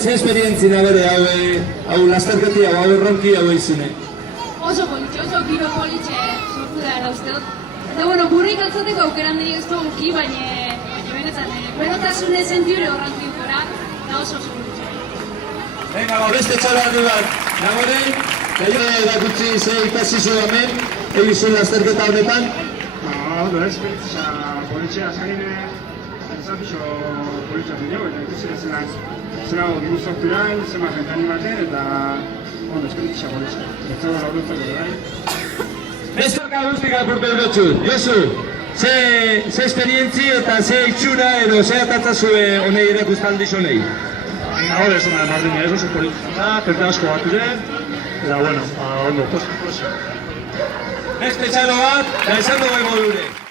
ze esperientzi nabere hau lasterketi hau erronki hau izune? Oso politxe, oso giro politxe sortu da era uste dut. Eta bueno, burrik altzateko aukeran dirik ez duguki, baina benetan, berotasune sentiure horrantik gora, eta oso politxe. Venga, beste txalarri bat, nagoren, gaio erakutsi ze ikasi zu hemen, egizun lasterketa honetan. Ondo ez, politxea zain ezapixo politxea zinio, eta ikusi zena diru sorturain, zema jentani baten, eta ondo ez politxea. Eta lauruntzako da. Bestorka guztik apurtu dutxu, Josu, ze esperientzi eta ze itxura edo ze atatzazu honei erakustaldi zonei? Hore ez dena bardin ez, oso politxea, perte asko bat diren, eta bueno, ondo, posi. Beste txalo bat, da esan dugu modure.